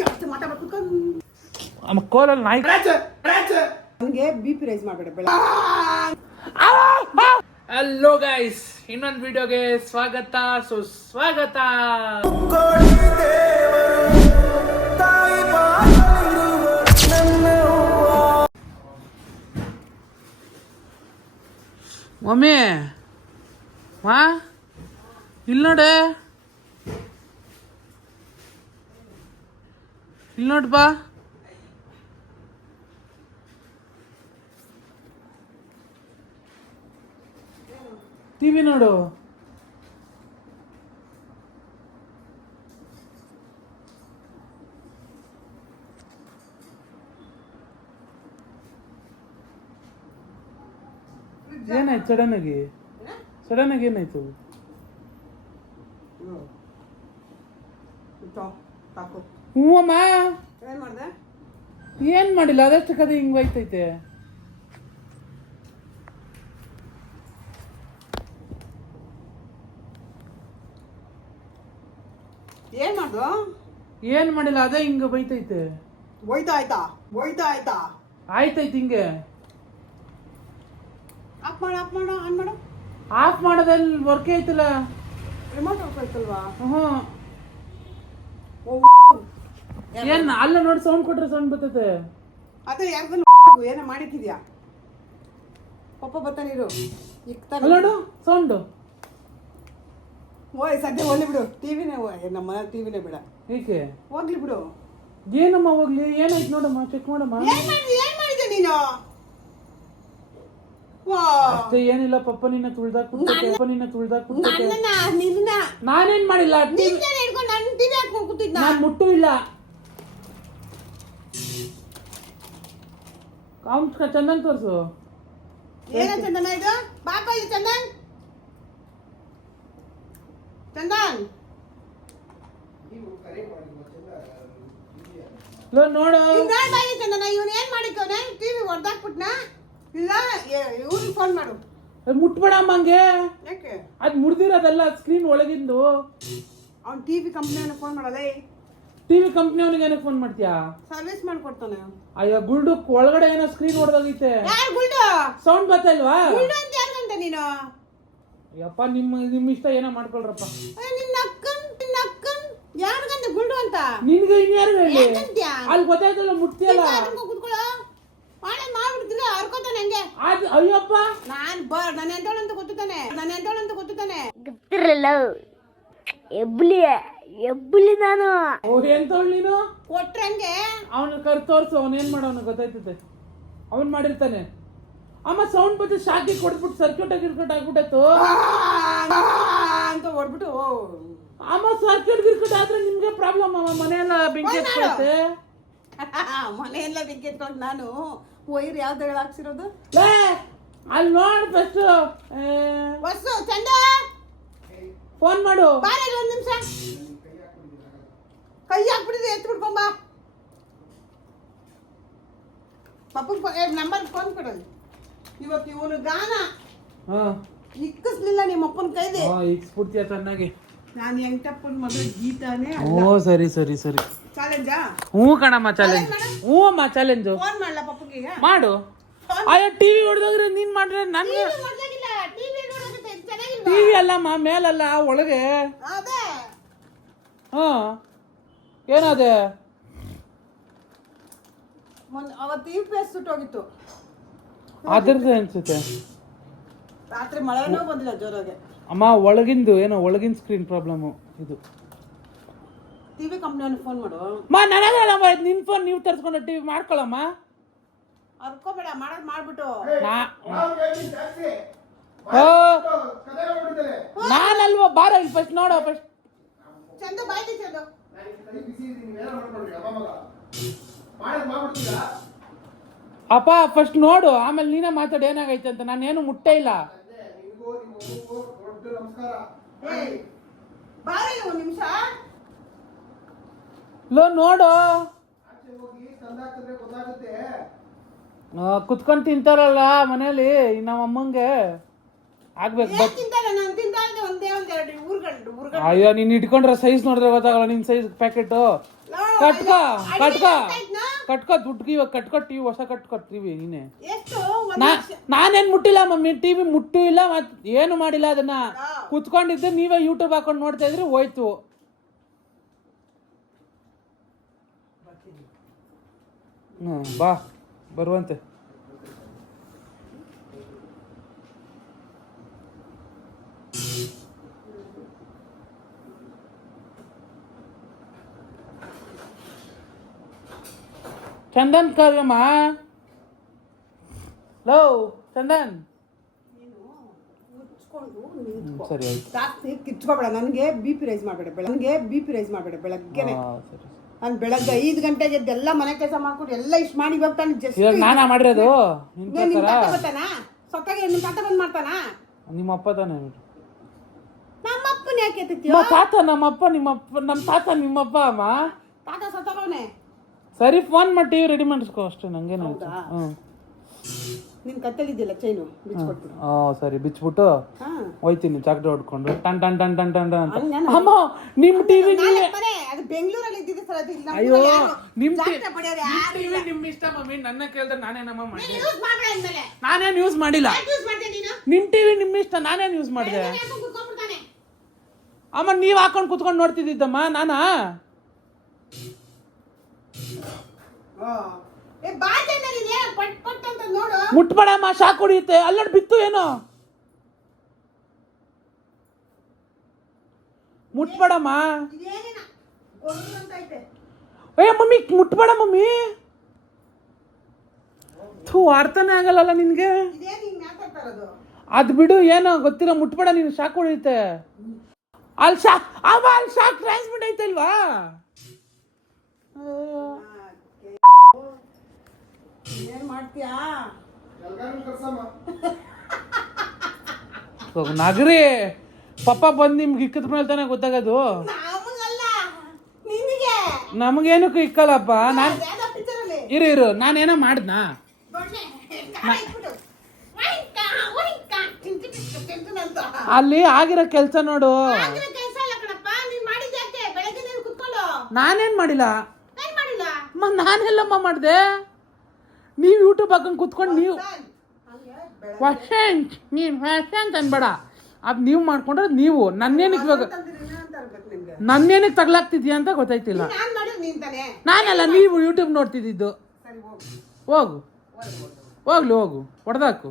ಜಾಸ್ತಿ ಮಾತಾಡ್ಬೇಕು ನಮ್ಮ ಕೋಲಲ್ಲಿ ನಾಯಿ ನನಗೆ BP ರೈಸ್ ಮಾಡಬೇಡ ಬೆಳ. ಹಲೋ ಗೈಸ್, ಇನ್ನೊಂದು ವಿಡಿಯೋಗೆ ಸ್ವಾಗತ ಸುಸ್ವಾಗತ. ಮಮ್ಮಿ ಮಾ ಇಲ್ಲಿ ನೋಡೆ, ಇಲ್ಲಿ ನೋಡ್ಬಾ. ಟಿವಿ ನೋಡು. ಏನಾಯ್ತು ಸಡನ್ ಆಗಿ ಏನಾಯ್ತು? ಹ್ಞೂ ಅಮ್ಮ, ಏನ್ ಮಾಡಿಲ್ಲ, ಅದಷ್ಟು ಕದೆ ಹಿಂಗ್ ಬೈತೈತೆ. ಏನ್ ಮಾಡಿಲ್ಲ, ಅದೇ ಹಿಂಗ ಬೈತೈತೆ. ಆಯ್ತೈತಿ ಹಿಂಗೆ. ಆಫ್ ಮಾಡೋದಲ್ಲಿ ವರ್ಕ್ ಐತಲ್ಲ. ಏನ್ ಅಲ್ಲ ನೋಡಿ, ಸೌಂಡ್ ಕೊಟ್ರೆ ಸೌಂಡ್ ಬರ್ತೈತೆ. ಅದೇ ಏನೋ ಮಾಡಿದ್ಯಾ ಪಪ್ಪ ಬರ್ತಾನಿರು. ನೋಡು ಸೌಂಡ್. ಓಯ್ ಸದ್ಯ ಹೋಗ್ಲಿ ಬಿಡು, ಟಿವಿನೇ ನಮ್ಮ ಮನೆ ಟಿವಿನೇ ಬಿಡ. ಏಕೆ ಹೋಗ್ಲಿ ಬಿಡು. ಏನಮ್ಮ ಹೋಗ್ಲಿ, ಏನಾಯ್ತು ನೋಡಮ್ಮ, ಚೆಕ್ ಮಾಡಮ್ಮ. ಏನ್ ಮಾಡಿದ್ಯಾ ನೀನು? ಅಷ್ಟೇ, ಏನಿಲ್ಲ, ಪಪ್ಪ ನಿನ್ನ ತುಳ್ದಾಕ್ ನಾನೇನ್ ಮಾಡಿಲ್ಲ, ನಾನ್ ಮುಟ್ಟು ಇಲ್ಲ. ಚಂದನ್ ತೋರ್ಸು. ಏನ ಚಂದನ ಇದು? ಬಾಪ ಇದು ಚಂದನ್. ನೋಡು ಚಂದನ, ಇವನ್ ಏನ್ ಮಾಡಿಕವನೆ? ಟಿವಿ ಹೊಡ್ದಾಕ್ಬಿಟ್ನ ಇಲ್ಲ, ಇವ್ರಿಗೆ ಫೋನ್ ಮಾಡು. ಮುಟ್ಬೇಡಮ್ಮ ಹಂಗೆ. ಯಾಕೆ? ಅದ್ ಮುಡ್ದಿರೋದಲ್ಲ, ಸ್ಕ್ರೀನ್ ಒಳಗಿಂದು. ಅವ್ನ್ ಟಿವಿ ಕಂಪ್ನಿಯವನಿಗೆ ಫೋನ್ ಮಾಡೋದೇ. ಟಿವಿ ಕಂಪ್ನಿಯವನಿಗೆ ಏನಕ್ಕೆ ಫೋನ್ ಮಾಡ್ತೀಯಾ? ಸರ್ವಿಸ್ ಮಾಡ್ಕೊಡ್ತಾನೆ. ಅಯ್ಯೋ ಗುಲ್ಡು, ಒಳಗಡೆ ಏನೋ ಸ್ಕ್ರೀನ್ ಹೊಡೆದೋಗೈತೆ. ಯಾರು ಗುಲ್ಡು? ಸೌಂಡ್ ಬರ್ತಾ ಇಲ್ವಾ? ಗುಲ್ಡು ಅಂತ ಯಾಕಂತ ನೀನು? ಯಪ್ಪ, ನಿಮ್ಮ ಇಷ್ಟ ಏನೋ ಮಾಡ್ಕೊಳ್ರಪ್ಪ. ನಿನ್ನ ಅಕ್ಕನ್ ಯಾರಿಗಂತ ಗುಲ್ಡು ಅಂತ? ನಿನ್ಗೆ ಇನ್ಯಾರು ಹೇಳಿ? ಅಲ್ಲಿ ಗೊತ್ತಾಯ್ತಲ್ಲ, ಮುಟ್ತಿಯಲ್ಲ. ಕೂತ್ಕೊಳ್ಳೋ, ಮಾಡೇ ಮಾಡ್ಬಿಡ್ತೀರ, ಹರ್ಕೋತಾನೆ ಹಂಗೆ. ಅಯ್ಯಪ್ಪ, ನಾನು ಎಂತೋಳು ಅಂತ ಗೊತ್ತಾನೆ. ಗೊತ್ತಿರಲ್ಲ, ಎಬ್ಬುಲಿ ನಾನು. ಎಂತೋಳು ನೀನು? ಕೊಟ್ರೆ ಹಂಗೆ ಅವನ ಕರ್ ತೋರ್ಸು, ಅವನೇನ್ ಮಾಡೋನು ಗೊತ್ತಾಯ್ತದೆ. ಅವನ್ ಮಾಡಿರ್ತಾನೆ. ಅಮ್ಮ ಸೌಂಡ್ ಬತ್ತೆ, ಶಾಕಿ ಕೊಡ್ಬಿಟ್ಟು ಸರ್ಕ್ಯೂಟ್ ಆಗ್ಬಿಟ್ಟತ್ತು ಅಂತ ಹೊಡ್ಬಿಟ್ಟು. ಅಮ್ಮ ಸರ್ಕ್ಯೂಟ್ ಆದ್ರೆ ನಿಮ್ಗೆ ಪ್ರಾಬ್ಲಮ್. ಅಮ್ಮ ಮನೆಯೆಲ್ಲ ಬೆಂಕಿ ಹಚ್ಕೊಳುತ್ತೆ. ಮನೆಯೆಲ್ಲ ಬೆಂಕಿ ಎತ್ಕೊಂಡು ನಾನು ವೈರ್ ಯಾವ್ದು ಹಾಕ್ಸಿರೋದು? ಅಲ್ಲಿ ನೋಡ್ ಫಸ್ಟ್. ಬಸ್ಸು ಚಂದ ಫೋನ್ ಮಾಡು. ಬಾರ ಒಂದ್ ನಿಮಿಷ. ಕೈ ಹಾಕ್ಬಿಟ್ಟಿದೆ, ಎತ್ತು ಬಿಡ್ಕೊಂಬ. ಪಪ್ಪನ ನಂಬರ್ ಫೋನ್ ಕೊಡೋದು. ಇವತ್ತು ಇವನು ಗಾನ ಇಕ್ಕಿಸ್ಲಿಲ್ಲ ನಿಮ್ಮ ಅಪ್ಪನ ಕೈದೆ. ಇಕ್ಸ್ಬಿಡ್ತೀಯ ಚೆನ್ನಾಗಿ. ನಾನು ಎಂಟಪ್ಪನ ಮಗಳು ಗೀತಾನೇ. ಓ ಸರಿ. ಚಾಲೆಂಜಾ? ಹ್ಞೂ ಕಣಮ್ಮ, ಚಾಲೆಂಜ್. ಹ್ಞೂ ಅಮ್ಮ, ಚಾಲೆಂಜು ಫೋನ್ ಮಾಡ್ಲಾ ಪಪ್ಪಗೆ? ಮಾಡು. ಅಯ್ಯೋ, ಟಿವಿ ಹೊಡೆದೋಗ್ರೆ ನೀನ್ ಮಾಡ್ರೆ ನನ್ಗೆ. ಟಿವಿ ಅಲ್ಲಮ್ಮ, ಮೇಲಲ್ಲ, ಒಳಗೆ. ಏನದೆ? ಅವತ್ತು ಈ ಪೇಸ್ ಸುಟ್ಟೋಗಿತ್ತು. ಅದ್ರದ್ದು ಅನ್ಸುತ್ತೆ. ರಾತ್ರಿ ಮಳೆನೂ ಬಂದಿಲ್ಲ ಜೋರಾಗೆ. ಅಮ್ಮ, ಒಳಗಿಂದು ಏನೋ, ಒಳಗಿನ ಸ್ಕ್ರೀನ್ ಪ್ರಾಬ್ಲಮ್ ಇದು. ಟಿವಿ ಕಂಪ್ನಿಯವ್ನು ಫೋನ್ ಮಾಡು. ನನಗಲ್ಲಮ್ಮ, ನಿನ್ ಫೋನ್ ನೀವು ತರ್ಸ್ಕೊಂಡು ಟಿವಿ ಮಾಡ್ಕೊಳಮ್ಮ. ಅರ್ಕೋಬೇಡ, ಮಾಡೋದು ಮಾಡ್ಬಿಟ್ಟು. ನಾನಲ್ವಾ, ಬಾರ ಇಲ್ಲಿ ಫಸ್ಟ್ ನೋಡು. ಫಸ್ಟ್ ಚಂದ ಬಾಯ್ತಿ ಚಂದ. ಅಪ್ಪ ಫಸ್ಟ್ ನೋಡು, ಆಮೇಲೆ ನೀನೇ ಮಾತಾಡಿ ಏನಾಗೈತೆ ಅಂತ. ನಾನೇನು ಮುಟ್ಟೇ ಇಲ್ಲ. ಒಂದ್ ನಿಮಿಷ ನೋಡು. ಕುತ್ಕೊಂಡ್ ತಿಂತಾರಲ್ಲ ಮನೇಲಿ ನಮ್ಮ ಅಮ್ಮಂಗೆ ಆಗ್ಬೇಕು. ಒಂದೇ ಒಂದೆರಡು ಊರ್ಗಂಡು ಅಯ್ಯೋ, ನೀನ್ ಇಟ್ಕೊಂಡ್ರೆ ಸೈಜ್ ನೋಡಿದ್ರೆ ಗೊತ್ತಾಗಲ್ಲ. ನಿನ್ ಸೈಜ್ ಪ್ಯಾಕೆಟ್ ಕಟ್ಕೋ ಕಟ್ಕೋ ಆಯ್ತಾ? ಕಟ್ಕೋ ದುಡ್ಡು ಇವಾಗ ಕಟ್ಕೋ ಟಿವಿ ಹೊಸ ಕಟ್ಕೋ ಟಿವಿ ನೀನೆ. ಎಷ್ಟು ಒಂದ್ ಲಕ್ಷ. ನಾನೇನ್ ಮುಟ್ಟಿಲ್ಲ ಮಮ್ಮಿ, ಟಿವಿ ಮುಟ್ಟೂ ಇಲ್ಲ ಮತ್ ಏನು ಮಾಡಿಲ್ಲ. ಅದನ್ನ ಕುತ್ಕೊಂಡಿದ್ದೆ, ನೀವೇ ಯೂಟ್ಯೂಬ್ ಹಾಕೊಂಡು ನೋಡ್ತಾ ಇದ್ರಿ, ಹೋಯ್ತು. ಬಾ ಬರುವಂತೆ. ಚಂದನ್ ಕರ್ಯಮ್ಮ. ಲೋ ಚಂದನ್. ಮುಚ್ಕೊಂಡು ನಿಂತ್ಕೊ. ಸರಿ ಆಯ್ತು. ಜಾಸ್ತಿ ಕಿಚ್ಕೋಬೇಡ. ನನಗೆ ಬಿ ಪಿ ರೈಸ್ ಮಾಡಬೇಡ ಬೆಳಗ್ಗೆನೆ. ಸರಿ. ನಾನು ಬೆಳಗ್ಗೆ 5 ಗಂಟೆಗೆ ಎದ್ದು ಎಲ್ಲ ಮನೆ ಕೆಲಸ ಮಾಡ್ಕೊಂಡು ಎಲ್ಲ ಇಷ್ಟು ಮಾಡಿ ಇವಾಗ ತಾನು ಜಸ್ಟ್ ಇವಾಗ ನಾನಾ ಮಾಡಿರೋದು ನಿಮ್ಮ ತಾತ ಬರ್ತಾನ ಸೊತ್ತಾಗೆ ನಿಮ್ಮ ತಾತ ಬಂದು ಮಾಡ್ತಾನ. ನಿಮ್ಮ ಅಪ್ಪ ತಾನೆ. ನಮ್ಮ ಅಪ್ಪನ ಯಾಕೆ ಎತ್ತಿತ್ತೀಯೋ? ತಾತ ನಮ್ಮಪ್ಪ, ನಿಮ್ಮಪ್ಪ, ನಮ್ಮ ತಾತ ನಿಮ್ಮಪ್ಪ ಅಮ್ಮ. ತಾತ ಸತ್ತವನೆ. ಸರಿ ಫೋನ್ ಮಾಡಿ ಟಿವಿ ರೆಡಿ ಮಾಡಿಸ್ಕೋ ಅಷ್ಟೇ, ನಂಗೇನು. ಹ್ಞೂ ನಿನ್ ಕತ್ತಲಿದ್ದಿಲ್ಲ ಚೈನು ಬಿಚ್ಕೊಡ್ತೀನಿ. ಸರಿ ಬಿಚ್ಬಿಟ್ಟು ಹೋಯ್ತೀನಿ ಚಾಕ್ಡೆ ಹೊಡ್ಕೊಂಡು ton ton ton ton ton ಅಂತ. ಹಂಗೇನ? ಅಮ್ಮ ನಿಮ್ ಟಿವಿ ಅದು ಬೆಂಗಳೂರಲ್ಲಿ ಇದ್ದಿದ್ದು ಸರ್. ಅದು ಇಲ್ಲ. ಅಯ್ಯೋ ನಿಮ್ ಜಾಸ್ತಿ ಪಡೆಯೋರು ಯಾರು ಇಲ್ಲ. ಟಿವಿ ನಿಮ್ ಇಷ್ಟ ಮಮ್ಮಿ, ನನ್ನ ಕೇಳ್ದೆ ನಾನೇನಮ್ಮ ನೀನು ಮಾಡಿದೆ? ಯೂಸ್ ಮಾಡ್ಬೇಡ ಅಂದ್ಮೇಲೆ. ನಾನೇನು ಯೂಸ್ ಮಾಡಿಲ್ಲ. ಯಾಕೆ ಯೂಸ್ ಮಾಡ್ದೆ ನೀನು? ನಿಮ್ ಟಿವಿ ನಿಮ್ ಇಷ್ಟ, ನಾನೇನು ಯೂಸ್ ಮಾಡಿದೆ? ಯಾಕೆ ಕುತ್ಕೊಂಡ್ಬಿಡ್ತಾನೆ? ಅಮ್ಮ ನೀವ್ ಹಾಕೊಂಡು ಕುತ್ಕೊಂಡು ನೋಡ್ತಿದ್ದಮ್ಮ ನಾನಾ? ಏ ಬಾಜೆನಲ್ಲಿ ಏನು ಪಟ್ ಪಟ್ ಅಂತ ನೋಡು. ಮುಟ್ಬೇಡಮ್ಮ, ಶಾಕ್ ಹೊಡಿಯುತ್ತೆ. ಅಲ್ಲಡ್ ಬಿತ್ತು ಏನೋ. ಮುಟ್ಬೇಡಮ್ಮ. ಇದೇನಿನ ಗೊರ್ರು ಅಂತ ಐತೆ. ಏ ಮಮ್ಮಿ ಮುಟ್ಬೇಡ ಮಮ್ಮಿ. ಥೂ ಅರ್ಥನೇ ಆಗಲ್ಲ ನಿನ್ಗೆ. ಇದೇನು ಹಿಂಗ್ ಮಾತಾಡ್ತಾ ಇರೋದು? ಅದ್ ಬಿಡು, ಏನೋ ಗೊತ್ತಿಲ್ಲ. ಮುಟ್ಬೇಡ ನೀನು, ಶಾಕ್ ಹೊಡಿಯುತ್ತೆ. ಅಲ್ಲಿ ಶಾಕ್ ಟ್ರಾನ್ಸ್ಮಿಟ್ ಐತೆ ಇಲ್ವಾ? ಏನ್ ಮಾಡ್ತೀಯಾ? ನಗರಿ ಪಪ್ಪ ಬಂದು ನಿಮ್ಗೆ ಇಕ್ಕದ ಮೇಲೆ ತಾನೆ ಗೊತ್ತಾಗೋದು. ನಮಗಲ್ಲ ನಿನಗೆ. ನಮಗೇನಕ್ಕೂ ಇಕ್ಕಲ್ಲಪ್ಪ. ನಾನು ಯಾವ್ದೋ ಪಿಕ್ಚರಲ್ಲಿ ಇರು ನಾನೇನೋ ಮಾಡ್ದನಾ? ದೊಣ್ಣೆ ಕಾಲ ಇಟ್ಬಿಟ್ಟು ವೈಂಕಾ ವೈಂಕಾ ತಿಂತಿನಂತ. ಅಲ್ಲಿ ಆಗಿರೋ ಕೆಲಸ ನೋಡು. ಆಗಿನ ಕೆಲಸ ಇಲ್ಲ ಕಣಪ್ಪ. ನೀನ್ ಮಾಡಿದ್ದೆ ಯಾಕೆ? ಬೆಳಗ್ಗೆ ನೀನು ಕುತ್ಕೊಂಡು. ನಾನೇನ್ ಮಾಡಿಲ್ಲ. ಏನ್ ಮಾಡಿಲ್ಲ? ನಾನೆಲ್ಲಮ್ಮ ಮಾಡಿದೆ? ನೀವು ಯೂಟ್ಯೂಬ್ ಹಾಕೊಂಡು ಕುತ್ಕೊಂಡು ನೀವು ವಸಂತ್ ನೀನು ವಸಂತ್ ಅನ್ಬೇಡ. ಅದು ನೀವು ಮಾಡ್ಕೊಂಡ್ರೆ ನೀವು ನನ್ನೇನಕ್ಕೆ ಇವಾಗ ನನ್ನೇನಕ್ಕೆ ತಗ್ಲಾಗ್ತಿದ್ಯಾ ಅಂತ ಗೊತ್ತಾಯ್ತಿಲ್ಲ. ನಾನ್ ಮಾಡಿದ್ ನೀನ್ ತಾನೆ. ನಾನಲ್ಲ, ನೀವು ಯೂಟ್ಯೂಬ್ ನೋಡ್ತಿದ್ದಿದ್ದು. ಸರಿ ಹೋಗು ಹೋಗು ಹೊಡೆದಾಕು.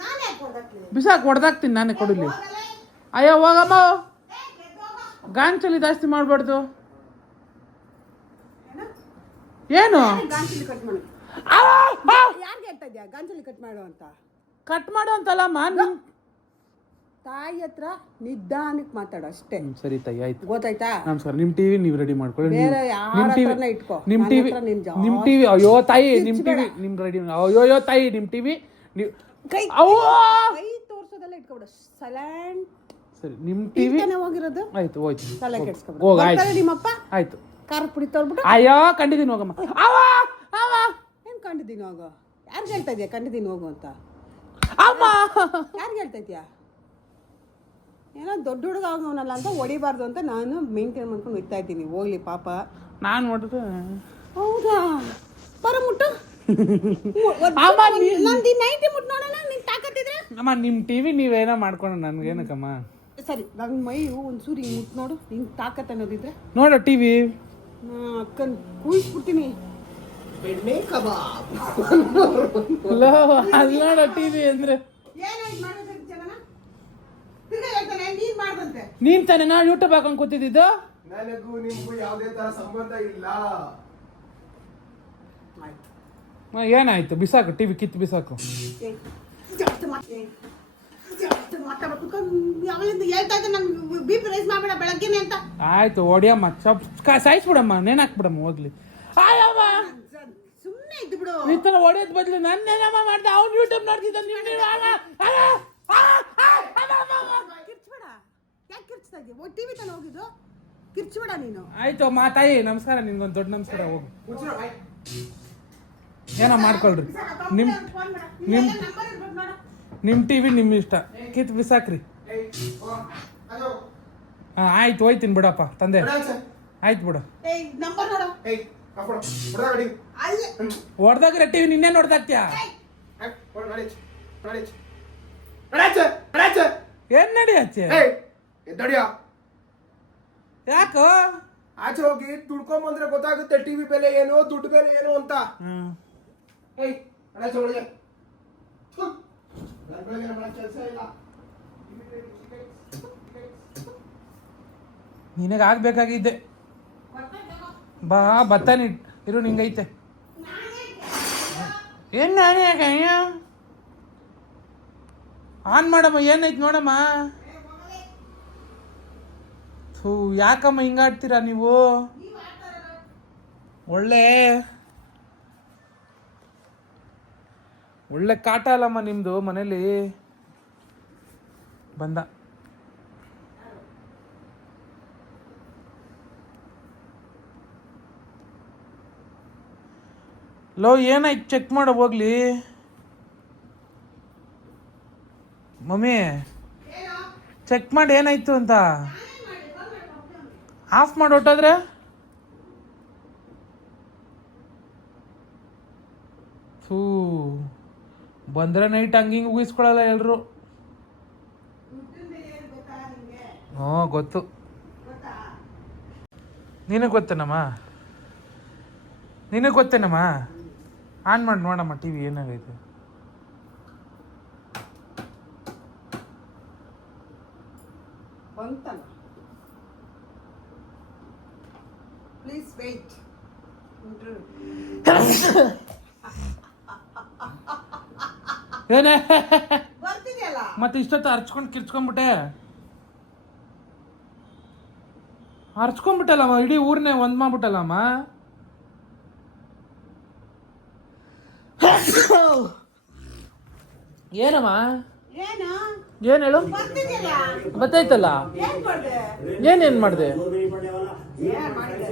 ನಾನು ಯಾಕೆ ಕೊಡ್ದಾಕ್ಲಿ? ಬಿಸಾಕು, ಹೊಡೆದಾಕ್ತೀನಿ ನಾನೇ ಕೊಡಲಿ. ಅಯ್ಯೋ ಹೋಗಮ್ಮ, ಗಾಂಚಲಿ ಜಾಸ್ತಿ ಮಾಡಬಾರ್ದು. ಏನು ಗಾಂಚಲಿ ಕಟ್ ಮಾಡು. ಯಾರಿಗೆ ಹೇಳ್ತಾ ಇದ್ಯಾ ಗಾಂಚಲಿ ಕಟ್ ಮಾಡು ಅಂತ? ಕಟ್ ಮಾಡು ಅಂತಲ್ಲಮ್ಮ. ತಾಯಿ ಹತ್ರ ನಿಧಾನಕ್ಕೆ ಮಾತಾಡು ಅಷ್ಟೇ. ಸರಿ ತಾಯಿ ಆಯ್ತು, ಗೊತ್ತಾಯ್ತಾ? ನಮಸ್ಕಾರ. ನಿಮ್ ಟಿವಿ ನೀವು ರೆಡಿ ಮಾಡ್ಕೊಳ್ಳಿ. ಬೇರೆ ಯಾರ ಹತ್ರನೇ ಇಟ್ಕೋ. ನಿಮ್ ಟಿವಿ ಅಯ್ಯೋ ತಾಯಿ ನಿಮ್ ಟಿವಿ ನಿಮ್ ರೆಡಿ. ಅಯ್ಯೋ ತಾಯಿ ನಿಮ್ ಟಿವಿ ನೀವು ಕೈ ತೋರ್ಸೋದೆಲ್ಲ ಇಟ್ಕೊಬಿಡು. ಸೈಲೆಂಟ್. ಸರಿ ನಿಮ್ ಟಿವಿ ಹೋಗಿರೋದು ಆಯ್ತು, ಹೋಯ್ತು. ತಲೆ ಕೆಡ್ಸ್ಕೊಬಿಡು. ಹೋಗ ಆಯ್ತು. ನಿಮ್ಮಪ್ಪ ಆಯ್ತು. ಖಾರದ ಪುಡಿ ತೋರ್ಬಿಟ್ಟು. ಅಯ್ಯೋ ಕಂಡಿದ್ದೀನಿ ಹೋಗಮ್ಮ. ಏನ್ ಕಂಡಿದ್ದೀನಿ ಹೋಗು? ಯಾರಿಗೆ ಹೇಳ್ತಾ ಇದೀಯ ಕಂಡಿದ್ದೀನಿ ಹೋಗು ಅಂತ? ಅಮ್ಮ ಯಾರಿಗೆ ಹೇಳ್ತಾ ಇದೀಯಾ? ಏನೋ ದೊಡ್ಡ ಹುಡುಗ ಆಗೋನಲ್ಲ ಅಂತ ಹೊಡಿಬಾರ್ದು ಅಂತ ನಾನು ಮೇಂಟೈನ್ ಮಾಡ್ಕೊಂಡು ಹೋಗ್ತಾ ಇದ್ದೀನಿ. ಹೋಗ್ಲಿ ಪಾಪ. ನಾನು ನೋಡಿದ್ರೆ ಹೌದಾ? ಬರ ಮುಟ್ಟು. ನಂದು ನೈಟಿ ಮುಟ್ಟು ನೋಡೋಣ ನಿನ್ ತಾಕತ್ತಿದ್ರೆ. ಅಮ್ಮ ನಿಮ್ ಟಿವಿ ನೀವೇನೋ ಮಾಡ್ಕೊಂಡು ನನ್ಗೇನಕ್ಕಮ್ಮ. ಸರಿ ನನ್ನ ಮೈ ಒಂಚೂರು ಹಿಂಗೆ ಮುಟ್ಟು ನೋಡು. ನಿನ್ ತಾಕತ್ ಅನ್ನೋದಿದ್ರೆ ನೋಡ ಟಿವಿ. ಅಕ್ಕನ್ ಕೂಯಿಸ್ಬಿಡ್ತೀನಿ. ಬೆಣ್ಣೆ ಕಬಾಬ್. ಅಲ್ಲಿ ನೋಡ ಟಿವಿ ಅಂದ್ರೆ ನೀನ್ ತಾನೇ ನಾ ಯೂಟ್ಯೂಬ್ ಹಾಕೊಂಡು ಕೂತಿದ್ದು. ನನಗೂ ನಿಮ್ಗೂ ಯಾವುದೇ ತರ ಸಂಬಂಧ ಇಲ್ಲ. ಏನಾಯ್ತು? ಬಿಸಾಕು ಟಿವಿ, ಕಿತ್ತು ಬಿಸಾಕು. ಬೆಳಗ್ಗೆನೆ ಅಂತ ಆಯ್ತು ಹೊಡಿಯಮ್ಮ, ಸಾಯಿಸ್ಬಿಡಮ್ಮ, ನೇಣಾಕ್ಬಿಡಮ್ಮ ಹೋಗ್ಲಿ. ಸುಮ್ಮನೆ ಇದ್ದು ಬಿಡು. ಈ ತರ ಹೊಡೆಯೋದ್ ಬದ್ಲು ನನ್ನೇನಮ್ಮ ಮಾಡ್ದೆ? ಅವ್ನು ಯೂಟ್ಯೂಬ್ ನೋಡ್ತಿದ್ದ. ಕಿರ್ಚ್ಬೇಡ. ಯಾಕೆ ಕಿರ್ಚ್ತಾ ಇದೀಯ? ಟಿವಿ ತಾನೆ ಹೋಗಿದ್ದು. ಕಿರ್ಚ್ಬೇಡ ನೀನು. ಆಯ್ತು ಮಾತಾಯಿ, ನಮಸ್ಕಾರ. ನಿಮ್ಗೊಂದು ದೊಡ್ಡ ನಮಸ್ಕಾರ. ಹೋಗು, ಏನೋ ಮಾಡ್ಕೊಳ್ರಿ. ನಿಮ್ ಟಿವಿ ನಿಮ್ ಇಷ್ಟ, ಕಿತ್ ಬಿಸಾಕ್ರಿ. ಆಯ್ತು ಹೋಯ್ತೀನಿ ಬಿಡಪ್ಪ ತಂದೆ. ಆಯ್ತು ಬಿಡು. ಏಯ್ ನಂಬರ್ ನೋಡು. ಏಯ್ ಕಾಫೋಡ ಹೊಡೆದ ಗಾಡಿ ಅಲ್ಲ ಹೊಡ್ದಾಗ್ರೆ ಟಿವಿ ನಿನ್ನೆ ನೋಡ್ದಾಕ್ತ್ಯಾ? ಹೊಡೆದ ಗಾಡಿ ಗಾಡಿ ರಾಜ ರಾಜ ಏನ್ ನಡಿ ಆಚೆ? ಏಯ್ ಎದ್ದಡಿಯ ಯಾಕೋ? ಆಚೆ ಹೋಗಿ ದುಡ್ಕೊಂಬಂದ್ರೆ ಗೊತ್ತಾಗುತ್ತೆ ಟಿವಿ ಬೆಲೆ ಏನು ದುಡ್ಡು ಬೆಲೆ ಏನು ಅಂತ. ಏಯ್ ರಾಜ ಒಳಗೆ ಕೆಲಸ ಇಲ್ಲ. ನಿನಗೆ ಆಗ್ಬೇಕಾಗಿದ್ದೆ. ಬಾ ಬತ್ತಾನಿ ಇರು ನಿಂಗೈತೆ. ಏನ್ ನಾನೇ ಆನ್ ಮಾಡಮ್ಮ, ಏನೈತೆ ನೋಡಮ್ಮ. ಥೂ ಯಾಕಮ್ಮ ಹಿಂಗಾಡ್ತೀರಾ ನೀವು? ಒಳ್ಳೆ ಕಾಟ ಅಲ್ಲಮ್ಮ ನಿಮ್ದು ಮನೇಲಿ. ಬಂದ ಲೋ, ಏನಾಯ್ತು ಚೆಕ್ ಮಾಡ ಹೋಗ್ಲಿ. ಮಮ್ಮಿ ಚೆಕ್ ಮಾಡಿ ಏನಾಯ್ತು ಅಂತ. ಆಫ್ ಮಾಡಿ ಹೊಟ್ಟೋದ್ರೆ ಥೂ ಬಂದ್ರೆ ನೈಟ್ ಹಂಗಿಂಗ್ ಉಗಿಸ್ಕೊಳಲ್ಲ ಎಲ್ರು. ಹ್ಞೂ ಗೊತ್ತು, ನಿನಗೆ ಗೊತ್ತೇನಮ್ಮ? ನಿನಗೆ ಗೊತ್ತೇನಮ್ಮ? ಆನ್ ಮಾಡಿ ನೋಡಮ್ಮ ಟಿವಿ ಏನಾಗೈತೆ. ಬಂತಲ್ಲ. Please wait. ಏನೇ ಬರ್ತಿದೆಯಲ್ಲ. ಮತ್ತೆ ಇಷ್ಟೊತ್ತು ಹರ್ಚ್ಕೊಂಡು ಕಿರ್ಚ್ಕೊಂಡ್ಬಿಟ್ಟೆ. ಹರ್ಚ್ಕೊಂಡ್ಬಿಟ್ಟಲ್ಲಮ್ಮ, ಇಡೀ ಊರನ್ನೇ ಒಂದ್ ಮಾಡ್ಬಿಟ್ಟಲ್ಲಮ್ಮ. ಏನಮ್ಮ ಏನು ಏನ್ ಹೇಳು? ಬರ್ತಿದೆಯಲ್ಲ. ಗೊತ್ತಾಯ್ತಲ್ಲ. ಏನ್ ಮಾಡ್ದೆ? ಏನೇನ್ ಮಾಡಿದೆ? ಏನ್ ಮಾಡಿದೆ?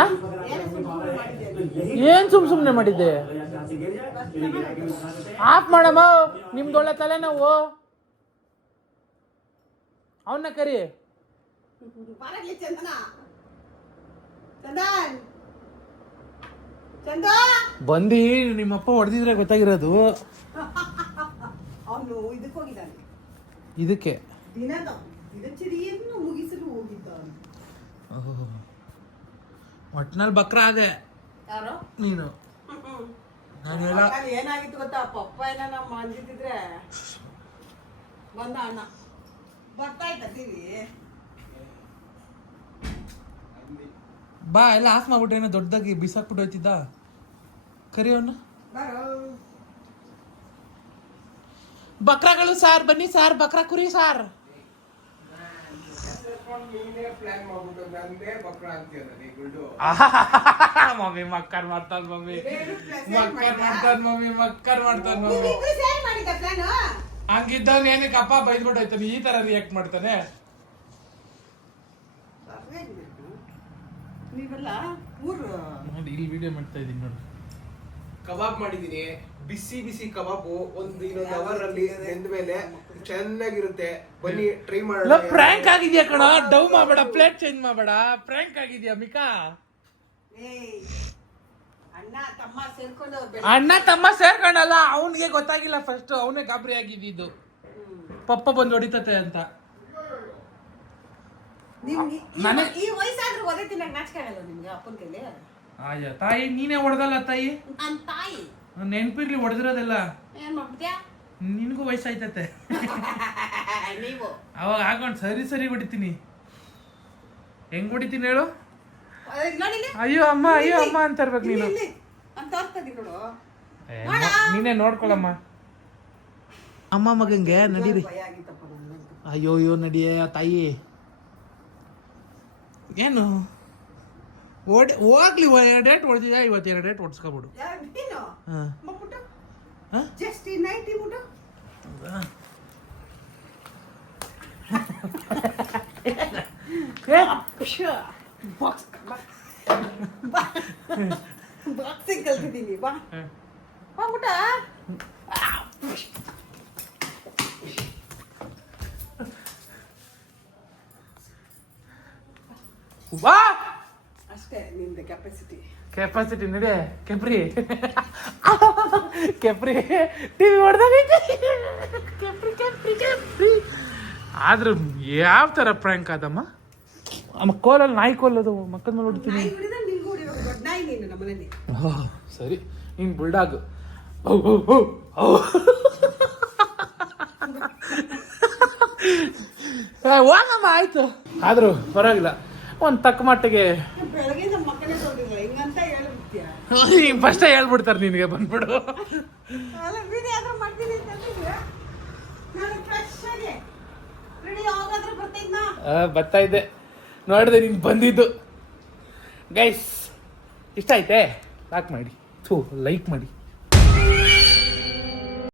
ಆ? ಏನ್ ಸುಮ್ನೆ ಮಾಡಿದೆ? ಏನ್ ಸುಮ್ನೆ ಮಾಡಿದ್ದೆ? ಆಫ್ ಮಾಡಮ್ಮ, ನಿಮ್ದೊಳ್ಳೆ ತಲೆನೋವು. ಅವನ್ನ ಕರಿ. ಬಾರಗ್ಲಿ ಚಂದನ. ಚಂದನ್ ಚಂದ ಬಂದು ನಿಮ್ಮಪ್ಪ ಹೊಡೆದಿದ್ರೆ ಗೊತ್ತಾಗಿರೋದು. ಅವನು ಇದಕ್ಕೆ ಹೋಗಿದ್ದಾನೆ. ಇದಕ್ಕೆ ದಿನದ ದಿನಚರಿಯನ್ನು ಮುಗಿಸಲು ಹೋಗಿದ್ದಾನೆ. ಒಟ್ನಲ್ಲಿ ಬಕ್ರ ಅದೇ ಯಾರೋ ನೀನು. ನಾನು ಹೇಳ ಅಲ್ಲಿ ಏನಾಗಿತ್ತು ಗೊತ್ತಾ? ಪಪ್ಪ ಏನೋ ನಾವು ಮಂಜಿದ್ರೆ ಬಂದ ಅಣ್ಣ ಬರ್ತಾ ಇದ್ದ ಟಿವಿ. ಬಾ ಎಲ್ಲ ಆಫ್ ಮಾಡ್ಬಿಟ್ರೆ ಏನೋ ದೊಡ್ಡದಾಗಿ ಬಿಸಾಕ್ಬಿಟ್ಟು ಹೋಯ್ತಿದ್ದ. ಕರಿ ಅವನು. ಬಕ್ರಗಳು ಸಾರ್ ಬನ್ನಿ ಸಾರ್, ಬಕ್ರ ಕುರಿ ಸಾರ್. ನೀನೇ ಪ್ಲಾನ್ ಮಾಡ್ಬಿಟ್ಟು ನಂದೇ ಬಕ್ರ ಅಂತೀಯಲ್ಲ ನೀ ಗುಡ್ಡು. ಮಮ್ಮಿ ಮಕ್ಕರ್ ಮಾಡ್ತಾರ ಮಮ್ಮಿ, ಮಕ್ಕರ್ ಮಾಡ್ತಾರ ಮಮ್ಮಿ, ಮಕ್ಕರ್ ಮಾಡ್ತಾರ ಮಮ್ಮಿ. ನೀವಿಬ್ರು ಸೇರಿ ಮಾಡಿದ್ದ ಪ್ಲಾನ್? ಹಂಗಿದ್ದವ್ನು ಏನಕ್ಕೆ ಅಪ್ಪ ಬೈದ್ಬಿಟ್ಟು ಹೋಯ್ತಾನೆ, ಈ ತರ ರಿಯಾಕ್ಟ್ ಮಾಡ್ತಾನೆ. ನೀವೆಲ್ಲ ಊರು ನೋಡಿ ಇಲ್ಲಿ ವಿಡಿಯೋ ಮಾಡ್ತಾ ಇದೀನಿ ನೋಡಿ. ಕಬಾಬ್ ಮಾಡಿದೀನಿ, ಬಿಸಿ ಬಿಸಿ ಕಬಾಬು. ಇನ್ನೊಂದು ಅವರ್ ಅಲ್ಲಿ ಬೆಂದ ಮೇಲೆ ಚೆನ್ನಾಗಿರುತ್ತೆ. ಬನ್ನಿ ಟ್ರೈ ಮಾಡೋಣ. ಪ್ರ್ಯಾಂಕ್ ಆಗಿದ್ಯಾ ಕಣ, ಡವ್ ಮಾಡಬೇಡ, ಪ್ಲೇಟ್ ಚೇಂಜ್ ಮಾಡಬೇಡ. ಪ್ರ್ಯಾಂಕ್ ಆಗಿದ್ಯಾ ಮಿಕಾ? ಏಯ್ ಅಣ್ಣ ತಮ್ಮ ಸೇರ್ಕೊಂಡು ಅಣ್ಣ ತಮ್ಮ ಸೇರ್ಕೊಂಡಲ್ಲ, ಅವನಿಗೆ ಗೊತ್ತಾಗಿಲ್ಲ. ಫಸ್ಟ್ ಅವನೇ ಗಾಬರಿ ಆಗಿದ್ದು, ಪಪ್ಪ ಬಂದು ಹೊಡಿತತೆ ಅಂತ. ನಿಮ್ಗೆ ಈ ವಯಸ್ಸಾದ್ರೂ ಒದೆ ತಿನ್ನಕ್ ನಾಚಿಕೆ ಆಗಲ್ಲ ನಿಮ್ಗೆ ಅಪ್ಪನ ಕೈಲಿ? ಆಯ್ಯ ತಾಯಿ, ನೀನೇ ಹೊಡೆದಲ್ಲ ತಾಯಿ. ನನ್ನ ತಾಯಿ ನೆನ್ಪಿರ್ಲಿ ಹೊಡೆದಿರೋದೆಲ್ಲ. ಏನ್ ಮಾಡ್ಬಿಟ್ಯಾ? ನಿನಗೂ ವಯಸ್ಸಾಯ್ತತೆ. ನೀವು ಅವಾಗ ಹಾಕೊಂಡು ಸರಿ ಸರಿ ಹೊಡಿತೀನಿ. ಹೆಂಗ್ ಹೊಡಿತೀನಿ ಹೇಳು? ನೋಡಿಲಿ ಅಯ್ಯೋ ಅಮ್ಮ, ಅಯ್ಯೋ ಅಮ್ಮ ಅಂತ ಇರ್ಬೇಕು ನೀನು. ಅಂತ ತೋರ್ಸ್ತಾ ನೋಡು. ನೀನೇ ನೋಡ್ಕೊಳಮ್ಮ. ಅಮ್ಮ ಮಗಂಗೆ ನಡೀರಿ. ಭಯ ಆಗಿತ್ತಪ್ಪ ನನಗಂತೂ. ಅಯ್ಯೋ ಅಯ್ಯೋ ನಡಿಯೇ ತಾಯಿ. ಏನು ಹೋಗ್ಲಿ, ಎರಡೇಟ್ ಹೊಡೆದಿದ್ಯಾ, ಇವತ್ತು ಎರಡೇಟ್ ಹೊಡ್ಸ್ಕೊಬಿಡು. ನೀನು ಹಾಂ ಮಕ್ಕುಟ ಹಾಂ ಜಸ್ಟ್ ಈ ನೈಟ್ ಈ ಮುಟ ಬಾಕ್ಸಿಂಗ್ ಕಲ್ತಿದ್ದೀನಿ. ಬಾ ಬಾ ಮುಟ. ವಾ ಅಷ್ಟೇ ನಿಂದು ಕೆಪಾಸಿಟಿ ನಡೆ ಕೆಪ್ರಿ ಕೆಪ್ರಿ ಟಿವಿ ಹೊಡೆದಾಗ ಕೆಪ್ರಿ ಆದ್ರೂ ಯಾವ ಥರ ಪ್ರ್ಯಾಂಕ್ ಆದಮ್ಮ ಅಮ್ಮ ಕೋಲಲ್ಲಿ ನಾಯಿ ಕೋಲದು ಮಕ್ಕದ ಮೇಲೆ ಹೊಡಿತೀನಿ ನಾಯಿ ನೀನು ನಮ್ಮನೇಲಿ ಸರಿ ನೀನು ಬುಲ್ಡಾಗ್ ಹೋಗಮ್ಮ ಆಯ್ತು ಆದ್ರೂ ಪರವಾಗಿಲ್ಲ ಒಂದು ತಕ್ಕ ಮಟ್ಟಿಗೆ ಬೆಳಗ್ಗೆ ನಮ್ಮ ಮಕ್ಕಳೇ ತೊಗೊಂಡಿದ್ರು ಹಿಂಗಂತ ಹೇಳ್ಬಿಡ್ತೀಯ ಈಗ ಫಸ್ಟೇ ಹೇಳ್ಬಿಡ್ತಾರೆ ನಿನಗೆ ಬಂದ್ಬಿಡು ಅಲ್ಲ ವಿಡಿಯೋ ಆದ್ರೂ ಮಾಡ್ತೀನಿ ಅಂತಂದ್ರೆ ನಾನು ಫ್ರೆಶ್ ಆಗಿ ರೆಡಿ ಯಾವಾಗಾದ್ರೂ ಬರ್ತಿದ್ನಾ ಬರ್ತಾ ಇದ್ದೆ ನೋಡಿದೆ ನೀನು ಬಂದಿದ್ದು ಗೈಸ್ ಇಷ್ಟ ಆಯ್ತೆ ಲೈಕ್ ಮಾಡಿ ಲೈಕ್ ಮಾಡಿ